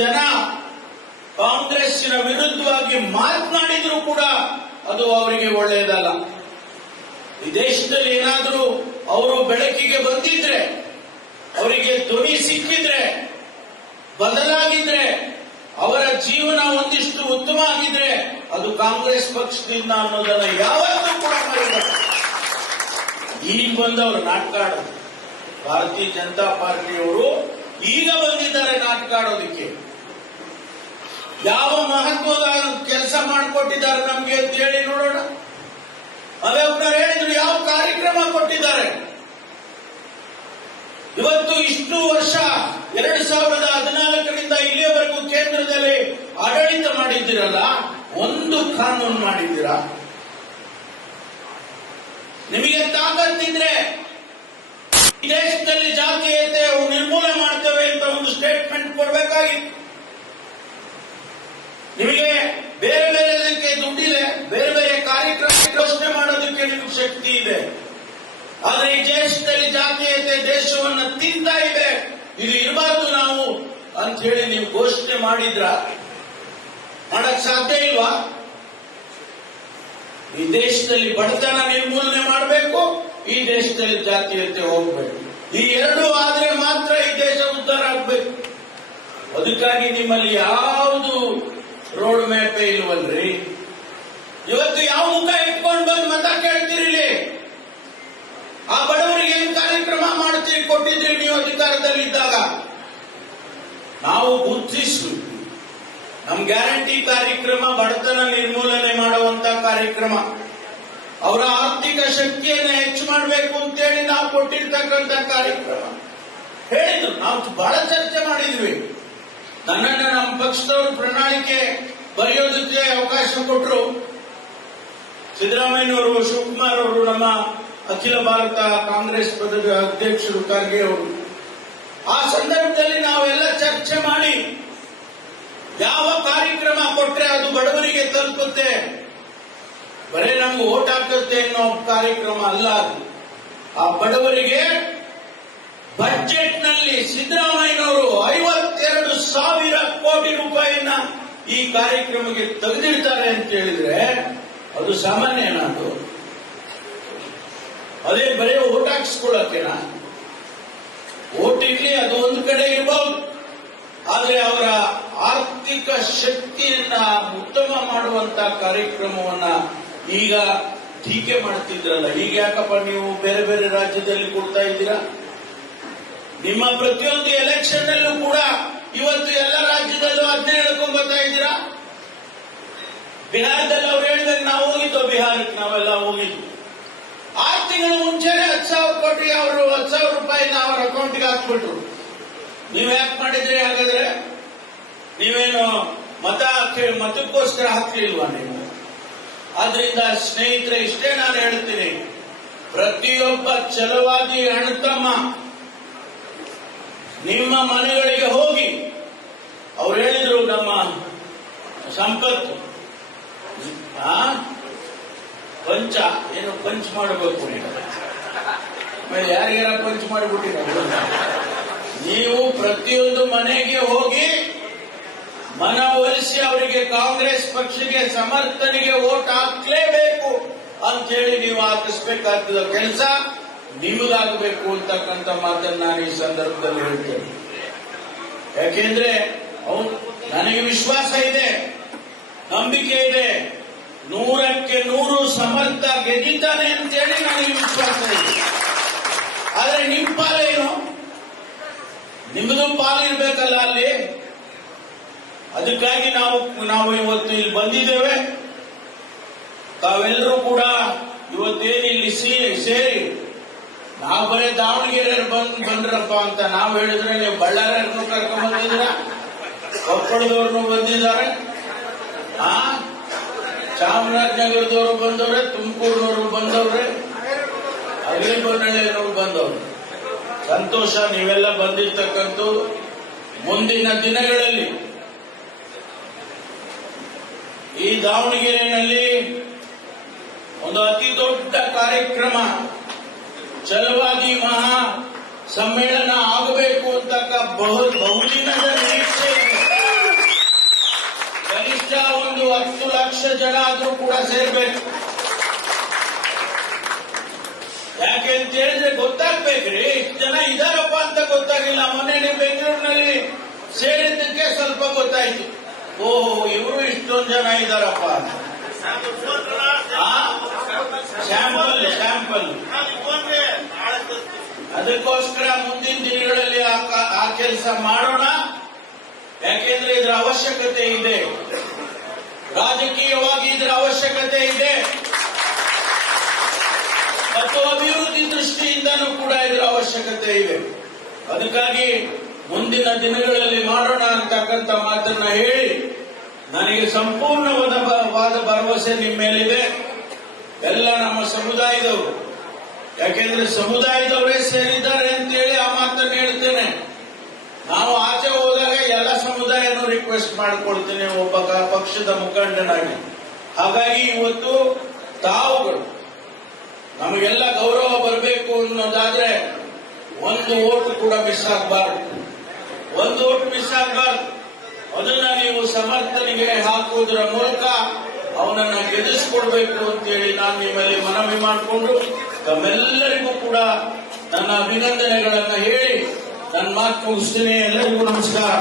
ಜನ ಕಾಂಗ್ರೆಸ್ಸಿನ ವಿರುದ್ಧವಾಗಿ ಮಾತನಾಡಿದ್ರು ಕೂಡ ಅದು ಅವರಿಗೆ ಒಳ್ಳೆಯದಲ್ಲ. ಈ ದೇಶದಲ್ಲಿ ಏನಾದರೂ ಅವರು ಬೆಳಕಿಗೆ ಬಂದಿದ್ರೆ, ಅವರಿಗೆ ಧ್ವನಿ ಸಿಕ್ಕಿದ್ರೆ, ಬದಲಾಗಿದ್ರೆ, ಅವರ ಜೀವನ ಒಂದಿಷ್ಟು ಉತ್ತಮ ಆಗಿದ್ರೆ ಅದು ಕಾಂಗ್ರೆಸ್ ಪಕ್ಷದಿಂದ ಅನ್ನೋದನ್ನ ಯಾವತ್ತೂ ಕೂಡ ಮರೆಯಬಾರದು. ಈಗ ಬಂದವರು ನಾಟಕ ಆಡೋದು, ಭಾರತೀಯ ಜನತಾ ಪಾರ್ಟಿಯವರು ಈಗ ಬಂದಿದ್ದಾರೆ ನಾಟಕ ಆಡೋದಕ್ಕೆ. ಯಾವ ಮಹತ್ವದ ಕೆಲಸ ಮಾಡಿಕೊಟ್ಟಿದ್ದಾರೆ ನಮ್ಗೆ ಅಂತ ಹೇಳಿ ನೋಡೋಣ. ಅವೆಲ್ಲರೂ ಹೇಳಿದ್ರು ಯಾವ ಕಾರ್ಯಕ್ರಮ ಕೊಟ್ಟಿದ್ದಾರೆ. ಇವತ್ತು ಇಷ್ಟು ವರ್ಷ 2014ರಿಂದ ಇಲ್ಲಿಯವರೆಗೂ ಕೇಂದ್ರದಲ್ಲಿ ಆಡಳಿತ ಮಾಡಿದ್ದೀರಲ್ಲ, ಒಂದು ಕಾನೂನು ಮಾಡಿದ್ದೀರಾ? ನಿಮಗೆ ತಾಕತ್ತಿದ್ರೆ ಈ ದೇಶದಲ್ಲಿ ಜಾತೀಯತೆ ನಿರ್ಮೂಲನೆ ಮಾಡ್ತೇವೆ ಅಂತ ಒಂದು ಸ್ಟೇಟ್ಮೆಂಟ್ ಕೊಡಬೇಕಾಗಿತ್ತು. ನಿಮಗೆ ಬೇರೆ ಬೇರೆದಕ್ಕೆ ದುಡ್ಡಿದೆ, ಬೇರೆ ಬೇರೆ ಕಾರ್ಯಕ್ರಮ ಘೋಷಣೆ ಮಾಡೋದಕ್ಕೆ ನಿಮಗೆ ಶಕ್ತಿ ಇದೆ. ಆದ್ರೆ ಈ ದೇಶದಲ್ಲಿ ಜಾತೀಯತೆ ದೇಶವನ್ನ ತಿಂತಾ ಇದೆ, ಇದು ಇರಬಾರ್ದು ನಾವು ಅಂತ ಹೇಳಿ ನೀವು ಘೋಷಣೆ ಮಾಡಿದ್ರ ಮಾಡಕ್ ಸಾಧ್ಯ ಇಲ್ವಾ? ಈ ದೇಶದಲ್ಲಿ ಬಡತನ ನಿರ್ಮೂಲನೆ ಮಾಡಬೇಕು, ಈ ದೇಶದಲ್ಲಿ ಜಾತೀಯತೆ ಹೋಗ್ಬೇಕು. ಈ ಎರಡೂ ಆದ್ರೆ ಮಾತ್ರ ಈ ದೇಶ ಉದ್ಧಾರ ಆಗ್ಬೇಕು. ಅದಕ್ಕಾಗಿ ನಿಮ್ಮಲ್ಲಿ ಯಾವುದು ರೋಡ್ ಮ್ಯಾಪೇ ಇಲ್ವಲ್ರಿ. ಇವತ್ತು ಯಾವ ಮುಖ ಇಟ್ಕೊಂಡು ಬಂದು ಮತ ಕೇಳ್ತಿರಲಿ? ಆ ಬಡವರಿಗೆ ಏನು ಕಾರ್ಯಕ್ರಮ ಮಾಡ್ತೀರಿ ಕೊಟ್ಟಿದ್ರಿ ನೀವು ಅಧಿಕಾರದಲ್ಲಿದ್ದಾಗ? ನಾವು ಗುರುತಿಸ್ಬೇಕು. ನಮ್ ಗ್ಯಾರಂಟಿ ಕಾರ್ಯಕ್ರಮ ಬಡತನ ನಿರ್ಮೂಲನೆ ಮಾಡುವಂತ ಕಾರ್ಯಕ್ರಮ, ಅವರ ಆರ್ಥಿಕ ಶಕ್ತಿಯನ್ನು ಹೆಚ್ಚು ಮಾಡಬೇಕು ಅಂತೇಳಿ ನಾವು ಕೊಟ್ಟಿರ್ತಕ್ಕಂಥ ಕಾರ್ಯಕ್ರಮ ಹೇಳಿದ್ರು. ನಾವು ಬಹಳ ಚರ್ಚೆ ಮಾಡಿದ್ವಿ. ನನ್ನನ್ನ ನಮ್ಮ ಪಕ್ಷದವರು ಪ್ರಣಾಳಿಕೆ ಬರೆಯೋದಕ್ಕೆ ಅವಕಾಶ ಕೊಟ್ಟರು. ಸಿದ್ದರಾಮಯ್ಯನವರು, ಶಿವಕುಮಾರ್ ಅವರು, ನಮ್ಮ ಅಖಿಲ ಭಾರತ ಕಾಂಗ್ರೆಸ್ ಪಕ್ಷದ ಅಧ್ಯಕ್ಷರು ಖರ್ಗೆ ಅವರು, ಆ ಸಂದರ್ಭದಲ್ಲಿ ನಾವೆಲ್ಲ ಚರ್ಚೆ ಮಾಡಿ ಯಾವ ಕಾರ್ಯಕ್ರಮ ಕೊಟ್ರೆ ಅದು ಬಡವರಿಗೆ ತಲುಪುತ್ತೆ, ಬರೇ ನಮ್ಗೆ ಓಟ್ ಹಾಕುತ್ತೆ ಅನ್ನೋ ಕಾರ್ಯಕ್ರಮ ಅಲ್ಲ ಅದು. ಆ ಬಡವರಿಗೆ ಬಜೆಟ್ನಲ್ಲಿ ಸಿದ್ದರಾಮಯ್ಯನವರು 52,000 ಕೋಟಿ ರೂಪಾಯಿನ ಈ ಕಾರ್ಯಕ್ರಮಕ್ಕೆ ತೆಗೆದಿಡ್ತಾರೆ ಅಂತ ಹೇಳಿದ್ರೆ ಅದು ಸಾಮಾನ್ಯನಾ? ಅದು ಅದೇ ಬರೀ ಓಟ್ ಹಾಕಿಸ್ಕೊಳ್ಳೋಕೆನಾ? ಓಟ್ ಇರ್ಲಿ, ಅದು ಒಂದು ಕಡೆ ಇರಬಹುದು, ಆದ್ರೆ ಅವರ ಆರ್ಥಿಕ ಶಕ್ತಿಯನ್ನ ಉತ್ತಮ ಮಾಡುವಂತ ಕಾರ್ಯಕ್ರಮವನ್ನ ಈಗ ಟೀಕೆ ಮಾಡ್ತಿದ್ರಲ್ಲ, ಈಗ ಯಾಕಪ್ಪ ನೀವು ಬೇರೆ ಬೇರೆ ರಾಜ್ಯದಲ್ಲಿ ಕೊಡ್ತಾ ಇದ್ದೀರಾ? ನಿಮ್ಮ ಪ್ರತಿಯೊಂದು ಎಲೆಕ್ಷನ್ ಅಲ್ಲೂ ಕೂಡ ಇವತ್ತು ಎಲ್ಲ ರಾಜ್ಯದಲ್ಲೂ ಅದನ್ನೇ ಹೇಳ್ಕೊಂಡ್ಬರ್ತಾ ಇದ್ದೀರಾ. ಬಿಹಾರದಲ್ಲಿ ಅವ್ರು ಹೇಳಿದಾಗ ನಾವು ಹೋಗಿದ್ದು, ಬಿಹಾರಕ್ಕೆ ನಾವೆಲ್ಲ ಹೋಗಿದ್ವಿ. 6 ತಿಂಗಳ ಮುಂಚೆನೆ 10,000 ಕೋಟಿ ಅವರು 10,000 ರೂಪಾಯಿನ ಅವರ ಅಕೌಂಟ್ಗೆ ಹಾಕ್ಬಿಟ್ರು. ನೀವ್ ಯಾಕೆ ಮಾಡಿದ್ರಿ ಹಾಗಾದ್ರೆ? ನೀವೇನು ಮತಕ್ಕೋಸ್ಕರ ಹಾಕ್ಲಿಲ್ವಾ ನೀವು? ಆದ್ರಿಂದ ಸ್ನೇಹಿತರೆ, ಇಷ್ಟೇ ನಾನು ಹೇಳ್ತೀನಿ, ಪ್ರತಿಯೊಬ್ಬ ಛಲವಾದಿ ಅಣ್ಣತಮ್ಮ ನಿಮ್ಮ ಮನೆಗಳಿಗೆ ಹೋಗಿ, ಅವ್ರು ಹೇಳಿದ್ರು ನಮ್ಮ ಸಂಪತ್ತು ಪಂಚ್ ಮಾಡಬೇಕು, ಆಮೇಲೆ ಯಾರಿಗಾರ ಪಂಚ್ ಮಾಡಿಬಿಟ್ಟಿರ. ನೀವು ಪ್ರತಿಯೊಂದು ಮನೆಗೆ ಹೋಗಿ ಮನವೊಲಿಸಿ ಅವರಿಗೆ ಕಾಂಗ್ರೆಸ್ ಪಕ್ಷಕ್ಕೆ ಸಮರ್ಥನೆಗೆ ವೋಟ್ ಹಾಕ್ಲೇಬೇಕು ಅಂತ ಹೇಳಿ ನೀವು ಹಾಕಿಸ್ಬೇಕಾಗ್ತದ ಕೆಲಸ ನಿಮಗಾಗಬೇಕು ಅಂತಕ್ಕಂಥ ಮಾತನ್ನು ನಾನು ಈ ಸಂದರ್ಭದಲ್ಲಿ ಹೇಳ್ತೇನೆ. ಯಾಕೆಂದ್ರೆ ನನಗೆ ವಿಶ್ವಾಸ ಇದೆ, ನಂಬಿಕೆ ಇದೆ, 100ಕ್ಕೆ 100 ಸಮರ್ಥ ಗೆದ್ದಿದ್ದಾನೆ ಅಂತೇಳಿ ನನಗೆ ವಿಶ್ವಾಸ ಇದೆ. ಆದ್ರೆ ನಿಮ್ಮ ಪಾಲೇನು? ನಿಮ್ಮದು ಪಾಲಿರ್ಬೇಕಲ್ಲ ಅಲ್ಲಿ. ಅದಕ್ಕಾಗಿ ನಾವು ಇವತ್ತು ಇಲ್ಲಿ ಬಂದಿದ್ದೇವೆ. ತಾವೆಲ್ಲರೂ ಕೂಡ ಇವತ್ತೇನು ಇಲ್ಲಿ ಸೇರಿ ನಾವು ಬರೀ ದಾವಣಗೆರೆ ಬಂದ್ರಪ್ಪ ಅಂತ ನಾವು ಹೇಳಿದ್ರೆ, ನೀವು ಬಳ್ಳಾರಿಯವ್ರನ್ನು ಕರ್ಕೊಂಡ್ ಬಂದಿದ್ದೀರಾ, ಕೊಪ್ಪಳದವ್ರನ್ನು ಬಂದಿದ್ದಾರೆ, ಚಾಮರಾಜನಗರದವರು ಬಂದವ್ರೆ, ತುಮಕೂರಿನವರು ಬಂದವ್ರೆ, ಅಗ್ರಿಬೊನ್ನಳ್ಳಿಯವರು ಬಂದವ್ರೆ. ಸಂತೋಷ, ನೀವೆಲ್ಲ ಬಂದಿರ್ತಕ್ಕಂಥ. ಮುಂದಿನ ದಿನಗಳಲ್ಲಿ ಈ ದಾವಣಗೆರೆಯಲ್ಲಿ ಒಂದು ಅತಿ ದೊಡ್ಡ ಕಾರ್ಯಕ್ರಮ, ಛಲವಾದಿ ಮಹಾ ಸಮ್ಮೇಳನ ಆಗಬೇಕು ಅಂತಕ್ಕ ಬಹುದಿನದ ನಿರೀಕ್ಷೆ ಇದೆ. ಜನ ಆದ್ರೂ ಕೂಡ ಸೇರ್ಬೇಕು. ಯಾಕೆ ಅಂತ ಹೇಳಿದ್ರೆ ಗೊತ್ತಾಗ್ಬೇಕ್ರಿ, ಇಷ್ಟು ಜನ ಇದಾರಪ್ಪ ಅಂತ ಗೊತ್ತಾಗಿಲ್ಲ. ಮೊನ್ನೆ ನೀವು ಬೆಂಗಳೂರಿನಲ್ಲಿ ಸೇರಿದ್ದಕ್ಕೆ ಸ್ವಲ್ಪ ಗೊತ್ತಾಯ್ತು, ಓಹೋ ಇವರು ಇಷ್ಟೊಂದು ಜನ ಇದಾರಪ್ಪ ಅಂತ. ಸ್ಯಾಂಪಲ್ ಅದಕ್ಕೋಸ್ಕರ ಮುಂದಿನ ದಿನಗಳಲ್ಲಿ ಆ ಕೆಲಸ ಮಾಡೋಣ. ಯಾಕೆಂದ್ರೆ ಇದರ ಅವಶ್ಯಕತೆ ಇದೆ, ರಾಜಕೀಯವಾಗಿ ಇದರ ಅವಶ್ಯಕತೆ ಇದೆ ಮತ್ತು ಅಭಿವೃದ್ಧಿ ದೃಷ್ಟಿಯಿಂದನೂ ಕೂಡ ಇದರ ಅವಶ್ಯಕತೆ ಇದೆ. ಅದಕ್ಕಾಗಿ ಮುಂದಿನ ದಿನಗಳಲ್ಲಿ ಮಾಡೋಣ ಅಂತಕ್ಕಂಥ ಮಾತನ್ನ ಹೇಳಿ, ನನಗೆ ಸಂಪೂರ್ಣವಾದ ಭರವಸೆ ನಿಮ್ಮ ಮೇಲಿದೆ. ಎಲ್ಲ ನಮ್ಮ ಸಮುದಾಯದವರು, ಯಾಕೆಂದ್ರೆ ಸಮುದಾಯದವರೇ ಸೇರಿದ್ದಾರೆ ಅಂತೇಳಿ ಆ ಮಾತನ್ನು ಹೇಳ್ತೇನೆ. ನಾವು ಆಚೆ ಹೋದಾಗ ಎಲ್ಲ ಸಮುದಾಯನೂ ರಿಕ್ವೆಸ್ಟ್ ಮಾಡಿಕೊಳ್ತೇನೆ ಒಬ್ಬ ಪಕ್ಷದ ಮುಖಂಡನಾಗಿ. ಹಾಗಾಗಿ ಇವತ್ತು ತಾವುಗಳು ನಮಗೆಲ್ಲ ಗೌರವ ಬರಬೇಕು ಅನ್ನೋದಾದ್ರೆ ಒಂದು ಓಟು ಕೂಡ ಮಿಸ್ ಆಗಬಾರ್ದು, ಒಂದು ಓಟು ಮಿಸ್ ಆಗಬಾರ್ದು. ಅದನ್ನ ನೀವು ಸಮರ್ಥನೆಗೆ ಹಾಕುವುದರ ಮೂಲಕ ಅವನನ್ನ ಗೆಲ್ಲಿಸಿಕೊಡ್ಬೇಕು ಅಂತೇಳಿ ನಾನು ನಿಮ್ಮಲ್ಲಿ ಮನವಿ ಮಾಡಿಕೊಂಡು ತಮ್ಮೆಲ್ಲರಿಗೂ ಕೂಡ ನನ್ನ ಅಭಿನಂದನೆಗಳನ್ನ ಹೇಳಿ ನನ್ನ ಮಾತು ಮುಗಿಸ್ತೇನೆ. ಎಲ್ಲರಿಗೂ ನಮಸ್ಕಾರ.